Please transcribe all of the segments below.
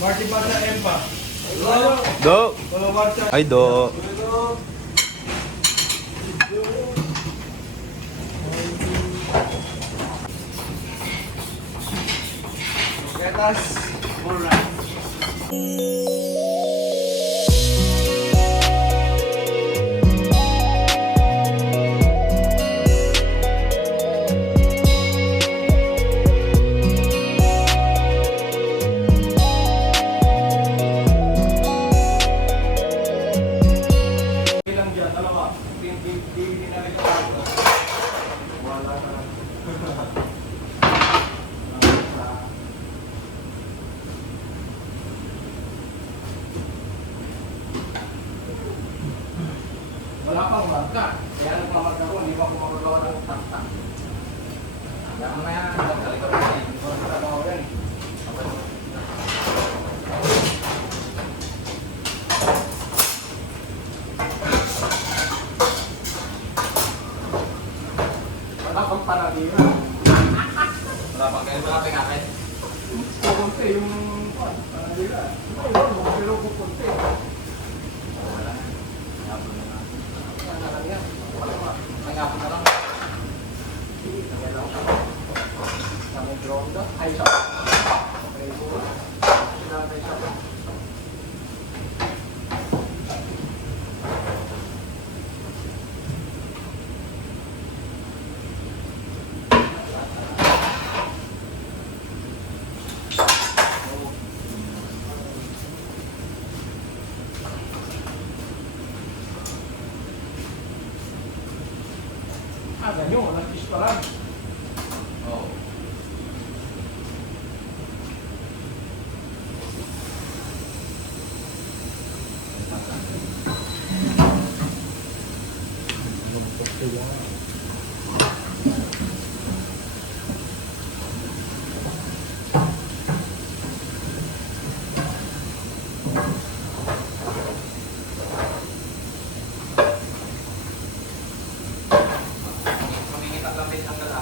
Marty pa sa Empa. Do. Ay, do. Ketas. Alright. Wala pang marka. Kaya nagmamarka ko, hindi mo ako magagawa ng tak-tak. Kaya mamaya, nagtalika ko na hindi ko nagagawa ko yan. Wala pang panagina. Wala pang kayo, wala pang akin. Pupunti yung panagina. Pero pupunti. Nangapon na lang. Ay, siya. Okay, po. Sinabay siya. Ganyan, nag-kiss pa lang. Oo. Mamingit ang lapit ang gala.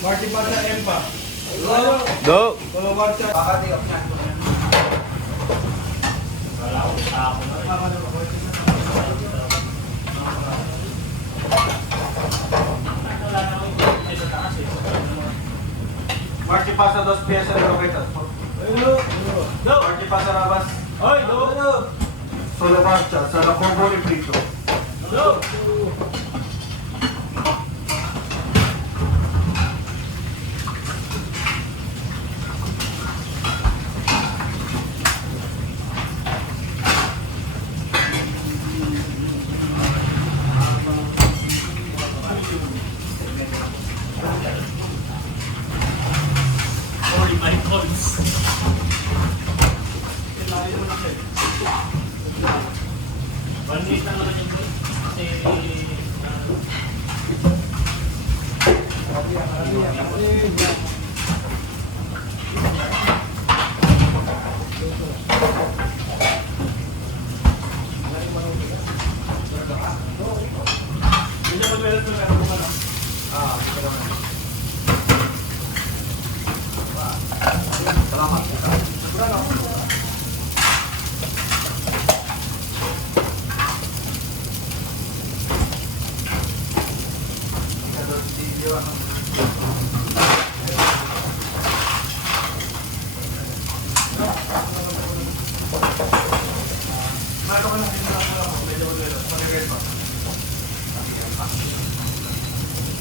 Marty pa sa Empa. Do. Solo marcha. Pakatingap niya. Marty pa sa 2 piezas de croquetas. Marty pa sa rabas. Solo marcha. Sa la combo ni frito.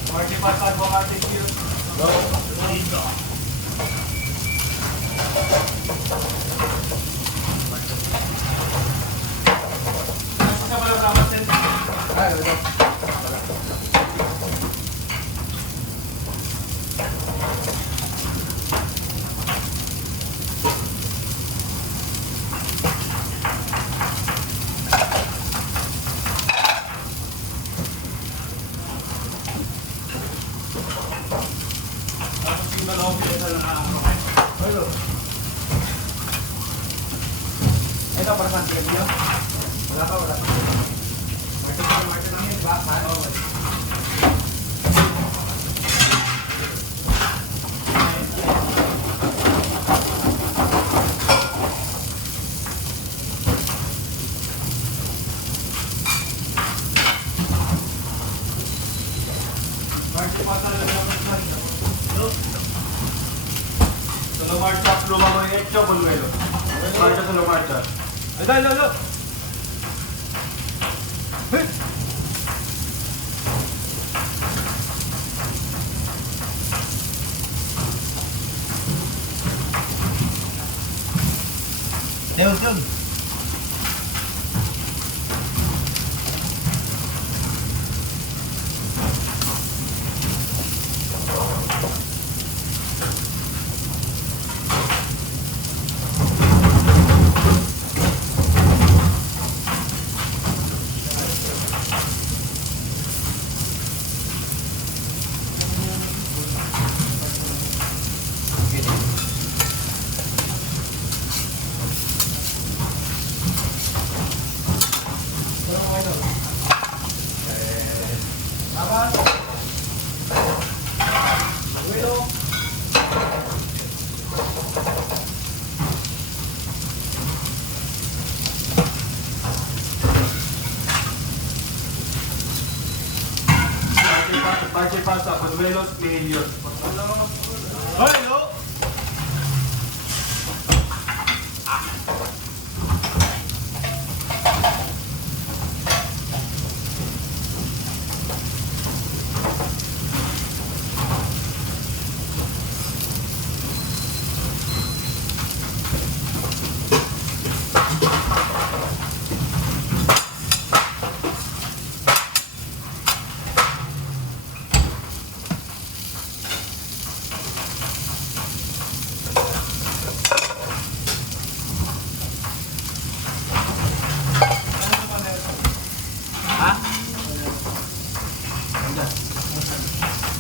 Marty pa sa advocate here. Ito para saan tingin niyo? Wala pa, wala pa. Martin lang yun, baka? Marty pa sa Solo marcha, pluma mo yung hecho, bulwelo. Marcha, solo marcha. Ay, dalo. Yun. Marty pa sa bulwelos, pihilyon.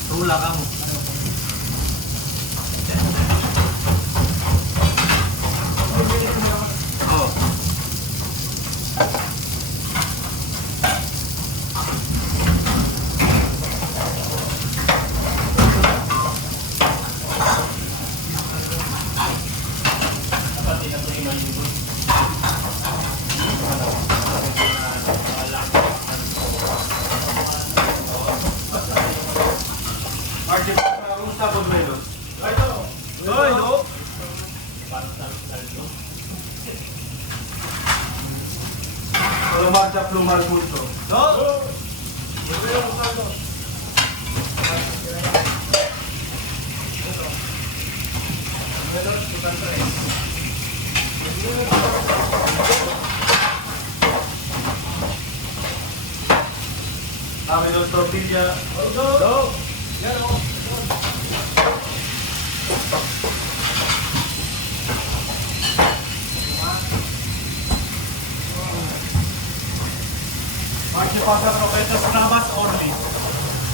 Tula ka mo. Oh. Marching pasta rusa Bunuelo. Ay, no. Ay, no. Solo marcha Plumar Punto. No. Dame dos tortillas. No. Marching pasta croquetas Rabas only.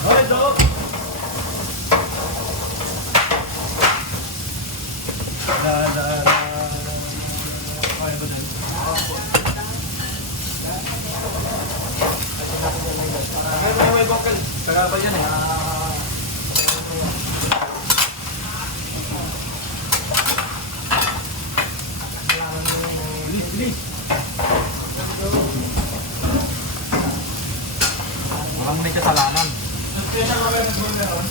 Okay, do. Kaya ko din. May bakal. Taga pa yan eh. Bilis. Mukhang may kasalanan. Special ka ba yung gawin meron?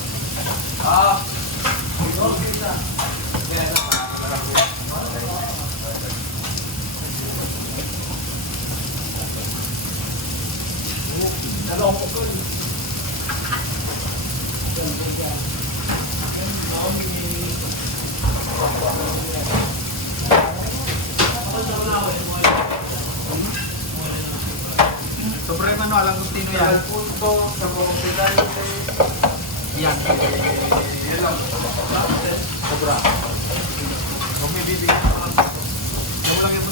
Sobrang ano, alang Gustino yan. Punto sa Pumpilan. Yan. Yan lang. Sobra. Huwag may bibigyan. Yung lang yung...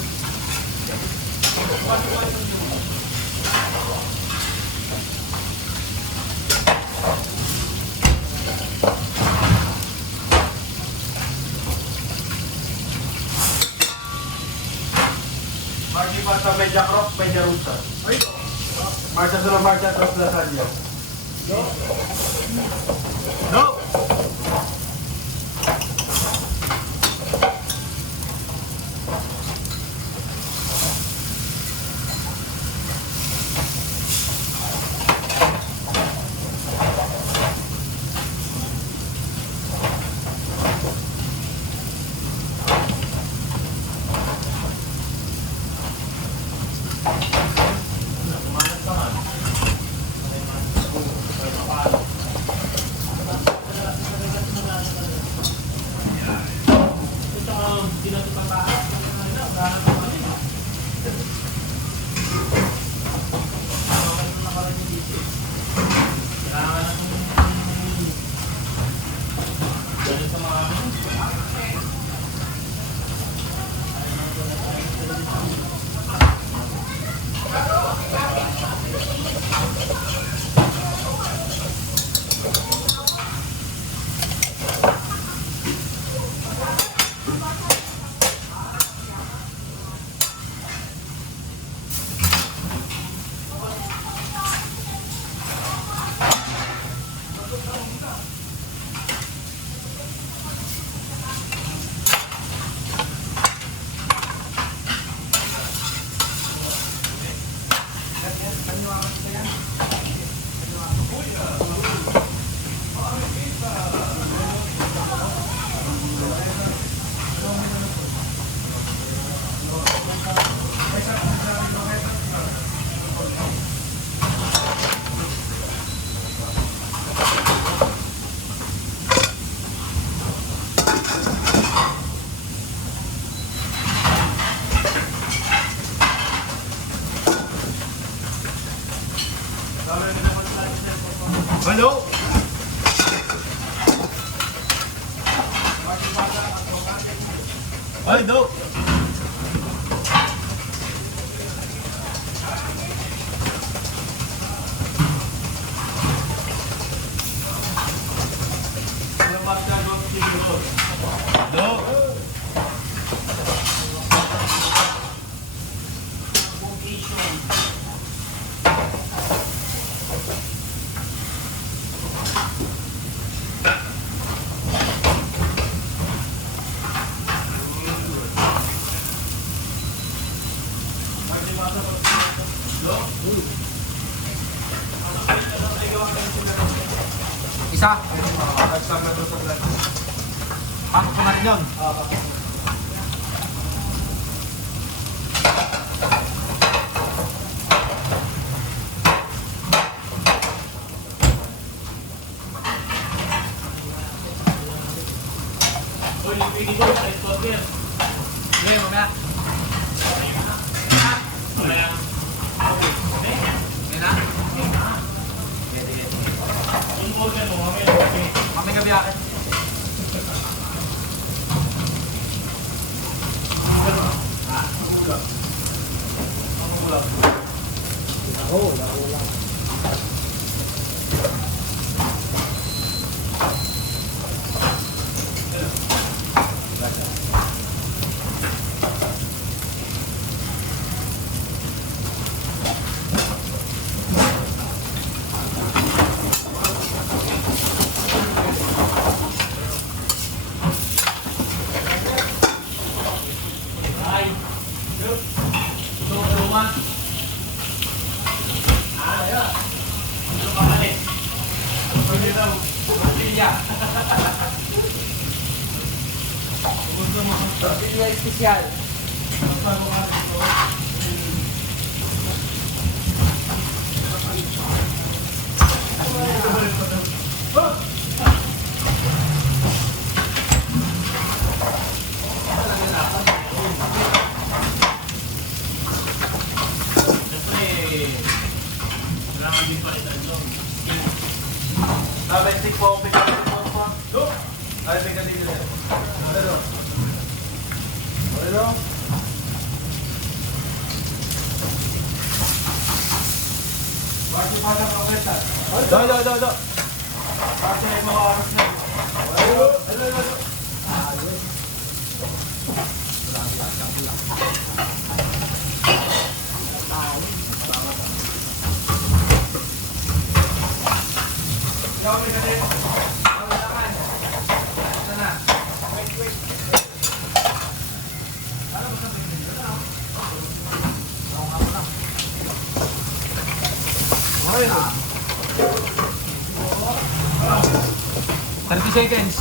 Marching pasta media crop, media rusa. Marcha solo marcha tras lasagna. No. Hello? Ay, do. Isa. Nagsama to sa plan. Pasok ko na rin yun. Sige, mamaya. Sige na. Mamaya gabi akin. Espesyal. Dapat stick po, pick up po. Look! Ay, pick up dito. Ano? Ano? Do. Kasi mga oras na. Okay na. 30 seconds.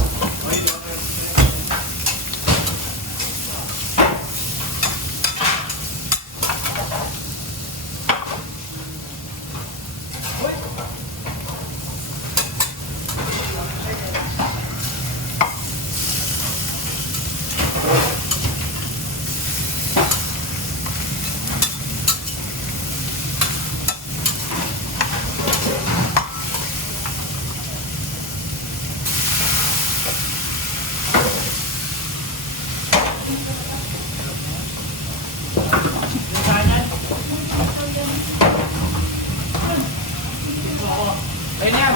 Ayun na yan,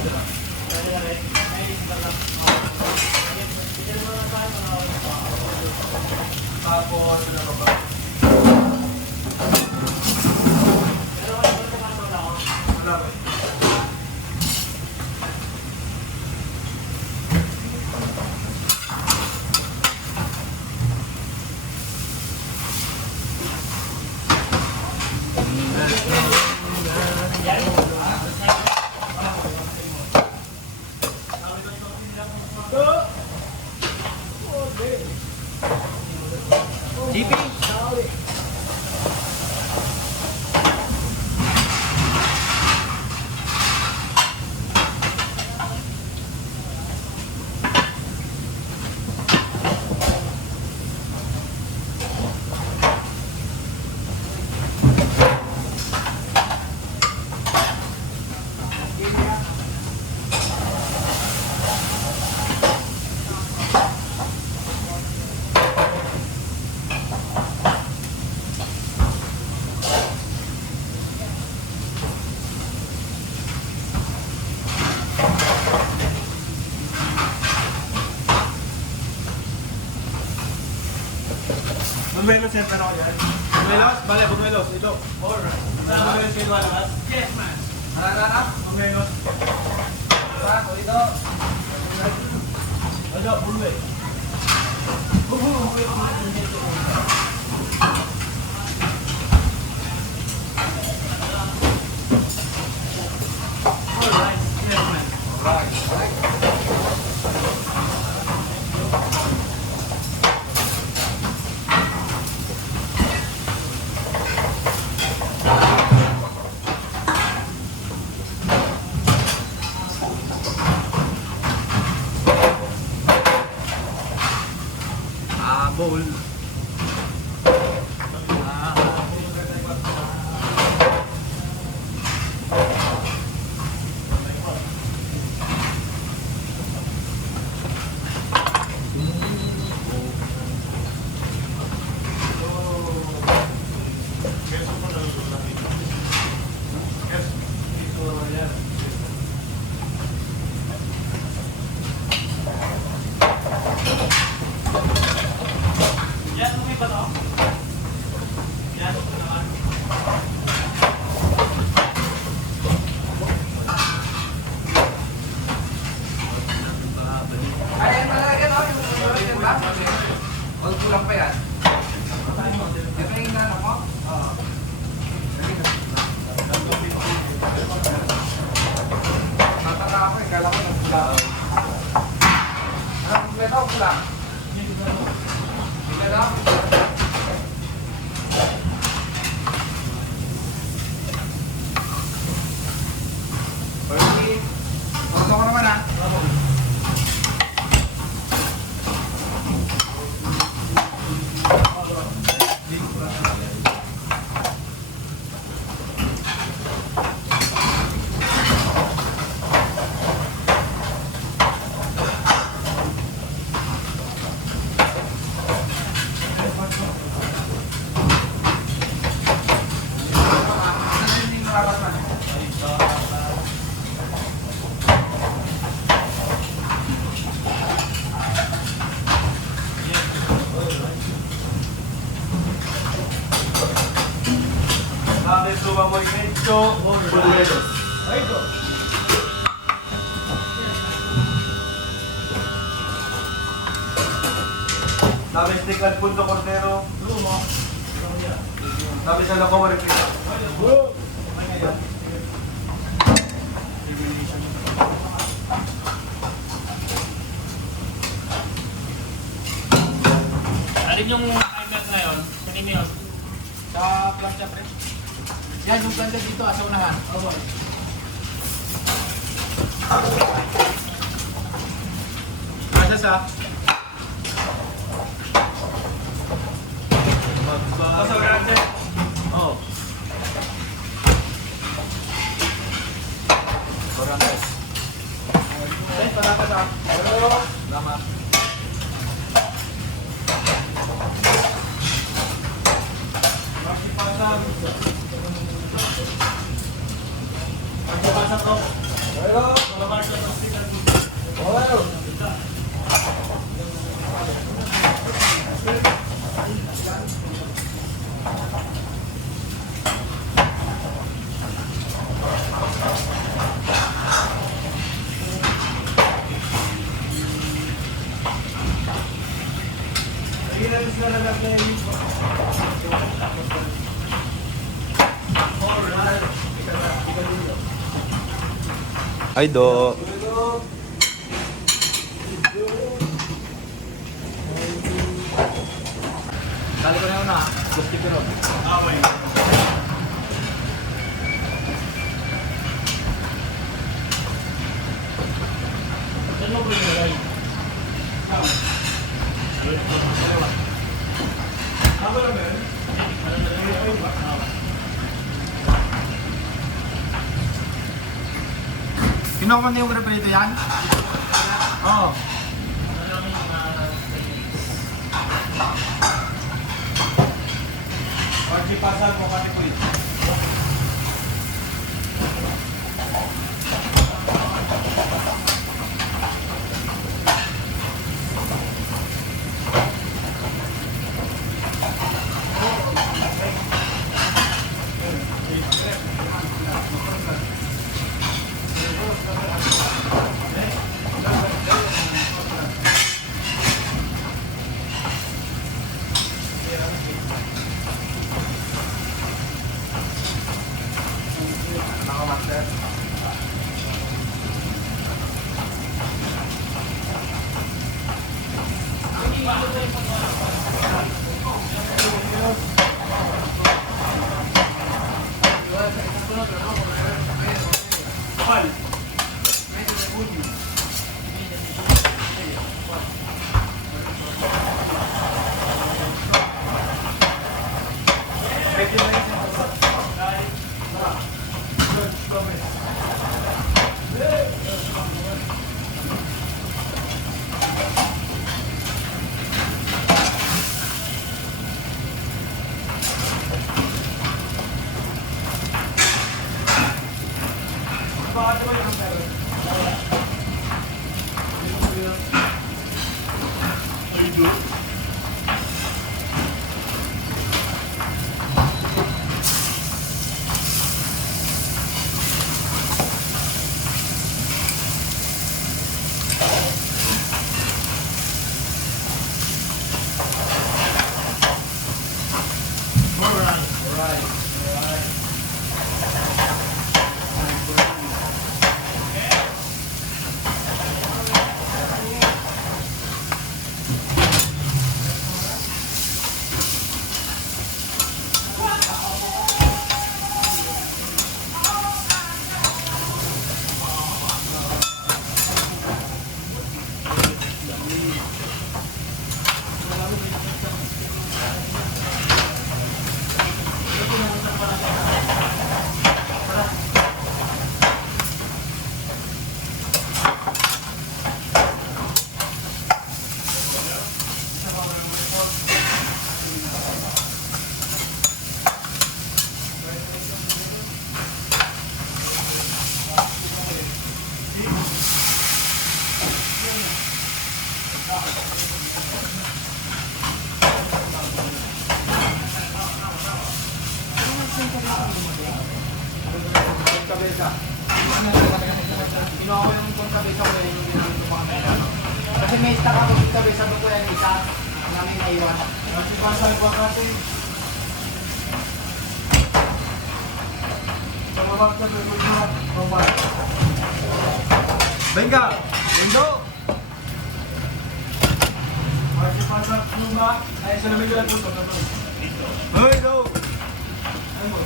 kita. Tapos, ano ba? GP. Bunuelos yan, pero yan. Bunuelos? Bale, Bunuelos. Ito. Or, saan Bunuelos kayo lumalabas? Yes, man. Harap. Bunuelos. Harap, dito. Ano, Bunuelos. Ay, yan talaga, no? Yung ba? O, kulang pa yan. Yan ba yung ano mo? Oo. Tataka ako eh, kala ko nagkulang. Ano, kumpleto o kulang? Hindi lang. Okay. Tawag ako naman ah. Natin lumamoy medyo buluelos. Namin stick at punto cordero. Namin sa lako maripita. Alin yung timer ngayon? Kanina yun? Sa plancha, pre? Yan, yung plancha dito, sa unahan. Oo. Asa sa? Pasok ka natin. Oo. Barangay. Ay, patata sa. Salamat. Pasok ko. Ay, do. Dali ko na yun na. Gusti ko ron. Saan mo ba yung nilay? Kinuha niyo yung reprito yan? Oo. Pagipasan mo kami ko ito. Kabesa. Kinuha ko yung pagkabesa ko yung ginamit ko mga kailangan. Kasi may stock ako yung kabesa ko yan isa. Ang namin naiwan. Kasi pasal ko kasi. Salamat ka sa mga robot. Venga! Lindo! Kasi pasal luma. Ay, sa namin lang po. Hoy, go! Ay mo.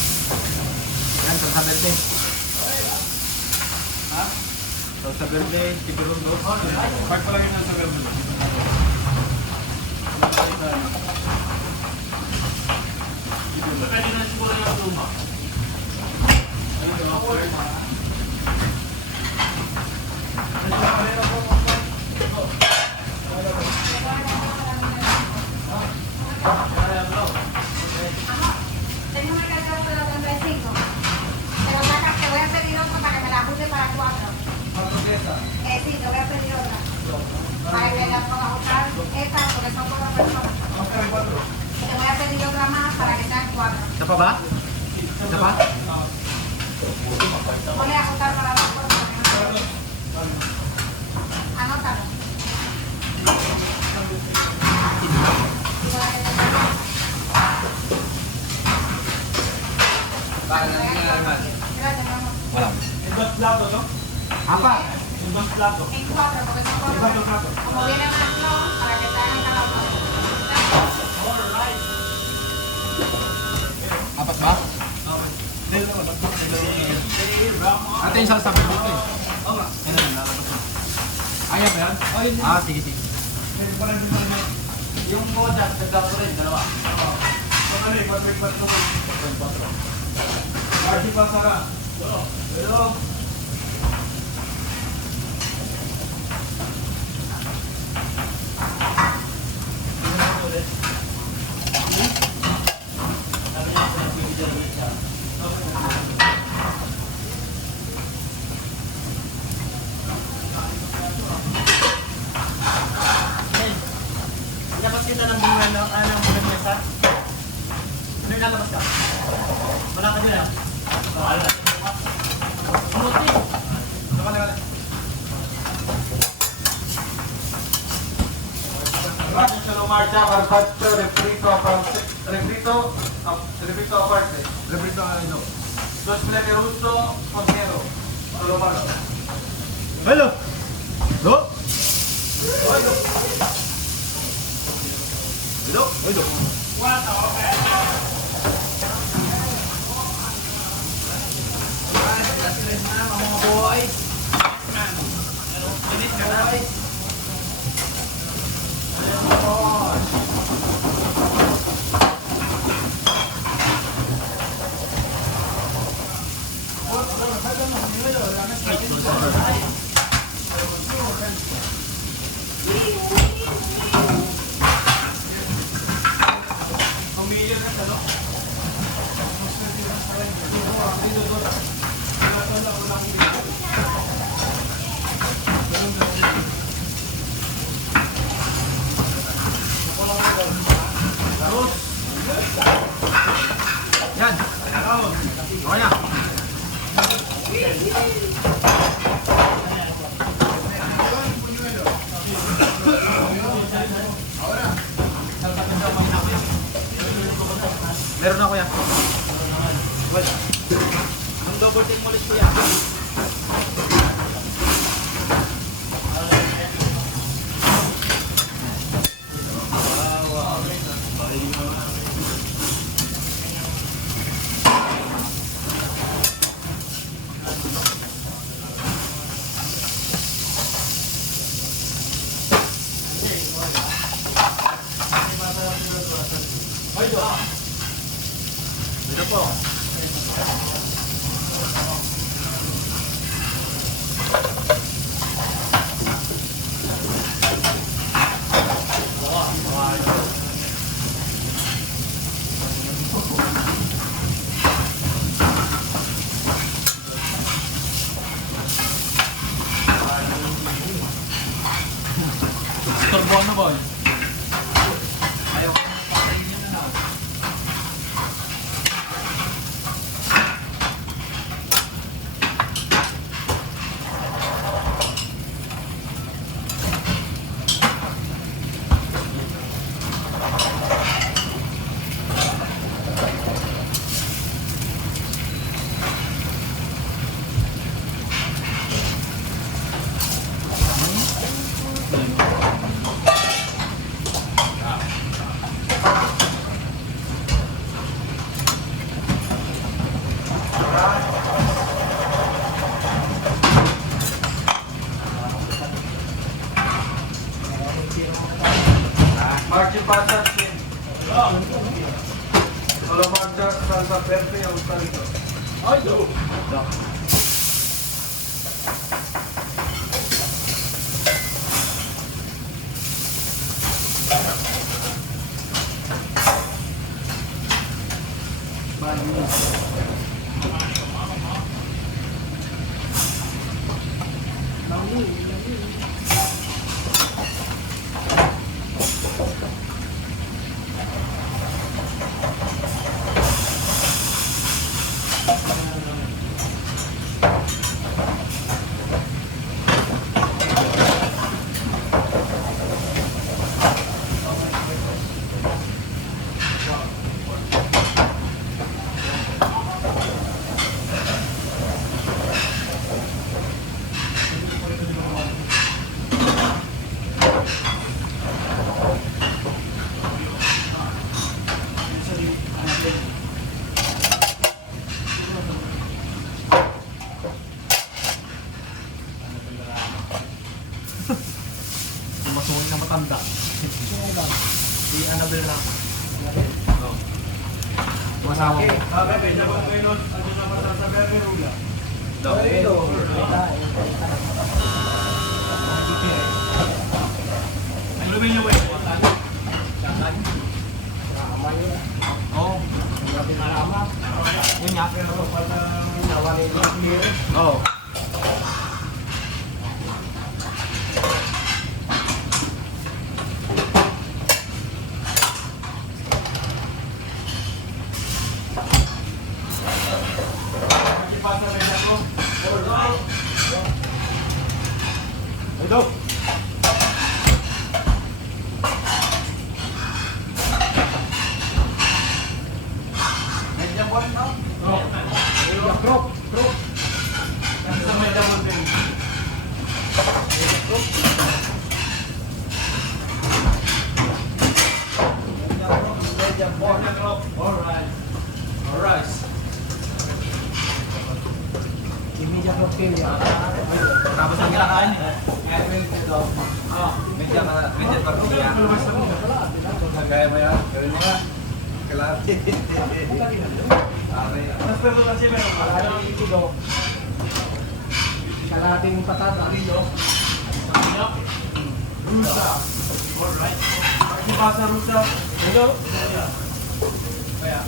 Yan, sa birthday. Ha? Sa verde, tigurundo. Part pala yun sa verde. Pwede na siguro yung luma. Tengo una carga de los 35. Pero saca, te voy a pedir otro para que me la ajuste para 4. Sí, te voy a pedir otra. Para que la pueda ajustar esta, porque son por personas. Te voy a pedir otra más para que sean 4. Isa pa ba? Isa pa? Voy a ajustar para las personas. Anótalo. Para na sinalaman. Gracias, mamá. Wala. En dos platos, ¿no? Apa? En dos platos. En 4, porque son por En cuatro platos. como viene más flor, para que te hagan cada uno. Apat ba? Ate yung salsa pa dito eh. Ano yan, lalabas na. Ayaw ba yan? Ah, sige, sige. Yung bodas, nagdako rin, dalawa. Kasi pasara. Pero, Labas kita ng buwan ng buwan mesa. Ano yung lalabas ka? Wala ka dyan ah. Wala. Umuti. gracias a lo marcha, carpaccio, refrito aparte. Refrito aparte. Rebrito ano? Dos plebe russo, con miedo. Solo marcha. Hello! Do? Hello? Hello? Mga boys! Yan! Okay na! Meron na kuya. Well, ang double take mo ulit kuya. Ito po. Archie Pasas. Solo marcha, salsa verde y australito. Ay, do. Masungin na matanda. Si Annabelle lang. Masama ko. Bebe, dapat ko yun. Ano naman salsa verde, rula. Ano ba yung way? Oo. Yun nga. Oo. Archie Pasas, may nako. Ito. Medyo bon, no? Crop. Sa may double din. Medyo bon. Alright. Alright. Tapos ang kinakain. Medyo tortilla. Kaya mo yan. Gawin mo nga. Kalahati. Mas pero kasi meron pa. Kalahating patata. Rusa. Alright. Archie Pasas, rusa. Ito. Kaya.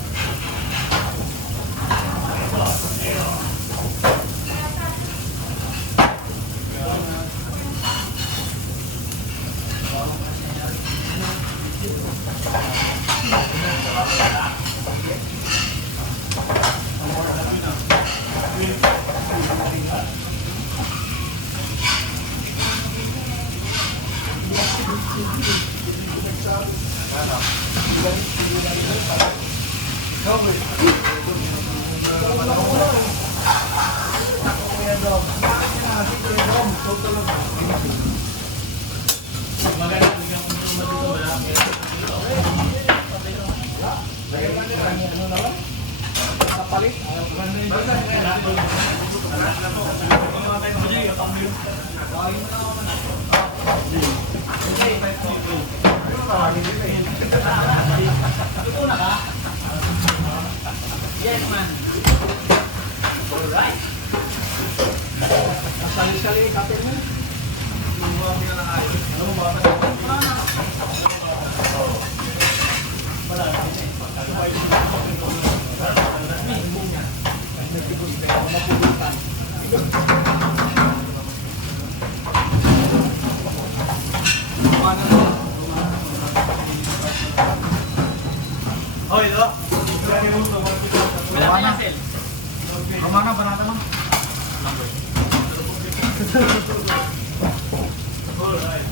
Yes, man. Alright. Kali-kali kapit mo. Oh, ito. Lagi mo ito. Wala na sel. Kumana, banata lang. Alright.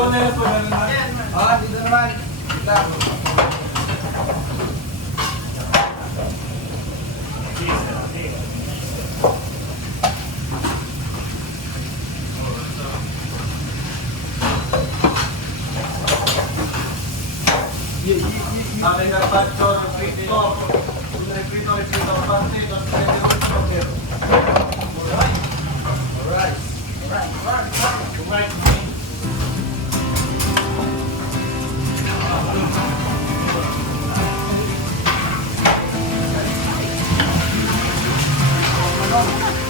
Ayaw na yung punan na. Ah, dito naman. Dito. Sabi ng Pancho, refrito, pante, Alright. Alright.